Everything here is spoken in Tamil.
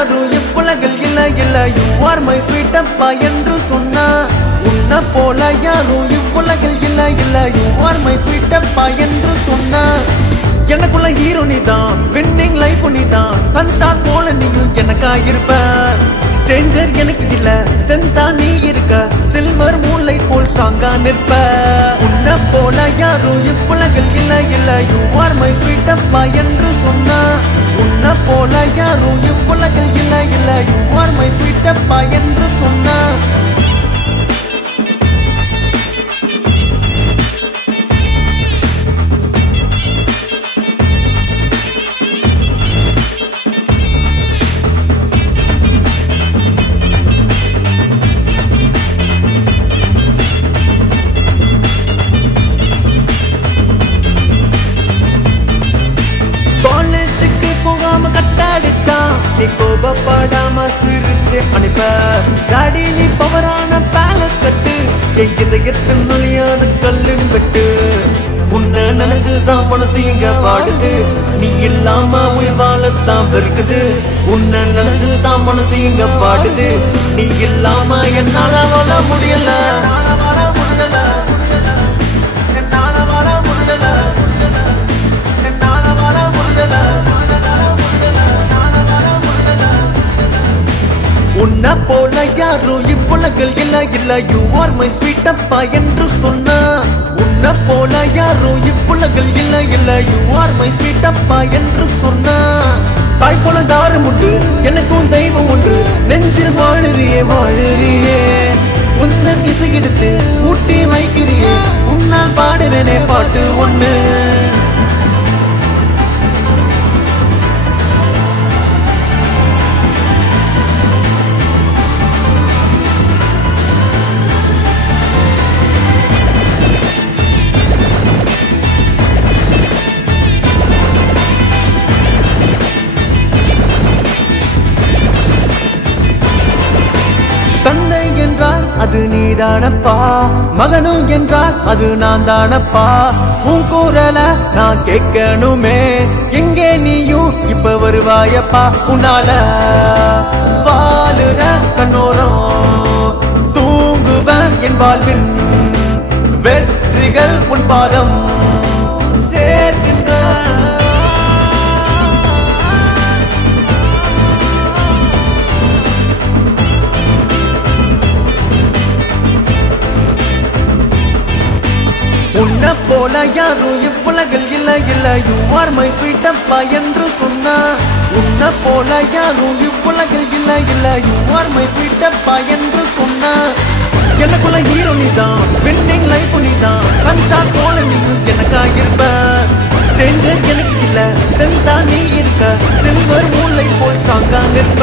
யாரும் இவ்வுலகில் இல்ல இல்ல யூ ஆர் மை ஸ்வீட் அப்பா என்று சொன்னா உன்ன போல யாரும் இவ்வுலகில் இல்ல இல்ல யூ ஆர் மை ஸ்வீட் அப்பா என்று சொன்னா எனக்குள்ள ஹீரோ நீதான் வின்னிங் லைஃப் நீதான் சன் ஸ்டார் போல நீயும் எனக்கா இருப்ப ஸ்ட்ரேஞ்சர் எனக்கு இல்ல ஸ்ட்ரென்த்தா நீ இருக்க சில்வர் மூன்லைட் போல் ஸ்ட்ராங்கா நிற்ப உன்ன போல யாரும் இவ்வுலகில் இல்ல இல்ல யூ ஆர் மை ஸ்வீட் அப்பா என்று சொன்னா உன்ன போல யாரும் இவ்வுலகில் இல்ல இல்ல யூ ஆர் மை ஸ்வீட் அப்பா என்று சொன்னா நீ கோபப்படாம சிரிச்சு அனுப்ப டாடி நீ பவரான பேலஸ் கட்டு எத்தத்து நுழையாத கல்லுன்னு வெட்டு உன்னை நினைச்சுதான் மனசு இங்க பாடுது நீ இல்லாம உயிர் வாழத்தான் இருக்குது உன்னை நினைச்சுதான் மனசு இங்க பாடுது நீ இல்லாம என்னால வாழ முடியல உன்ன போல யாரும் இவ்வுலகில் இல்ல இல்ல யூ ஆர் மை ஸ்வீட் அப்பா என்று சொன்னா உன்ன போல யாரும் இவ்வுலகில் இல்ல இல்ல யூ ஆர் மை ஸ்வீட் அப்பா என்று சொன்னா தாய் போல தாரம் உண்டு எனக்கும் தெய்வம் ஒன்று நெஞ்சில் வாழுறியே வாழுறியே உந்தன் இசை எடுத்து ஊட்டி வைக்கிறியே உன்னால் பாடுறேனே பாட்டு ஒண்ணு தந்தை என்றால் அது நீதானப்பா மகனும் என்றால் அது நான் தானப்பா உன் குரல நான் கேட்கணுமே எங்கே நீயும் இப்ப வருவாயப்பா உன்னால வாழுற கண்ணோரம் தூங்குவன் என் வாழ்வின் வெற்றிகள் உன் பாதம் சேர்க்கின்ற உன்ன போல யாரும் இவ்வுலகில் இல்ல இல்ல யூ ஆர் மை ஸ்வீட் அப்பா என்று சொன்னா உன்ன போல யாரும் இவ்வுலகில் இல்ல இல்ல யூ ஆர் மை ஸ்வீட் அப்பா என்று சொன்னா எனக்குள்ள ஹீரோ நீதான் வின்னிங் லைஃப் நீதான் சன் ஸ்டார் போல நீயும் எனக்கா இருப்ப ஸ்ட்ரேஞ்சர் எனக்கு இல்ல ஸ்ட்ரென்த்தா நீ இருக்க சில்வர் மூன்லைட் போல் ஸ்ட்ராங்கா நிற்ப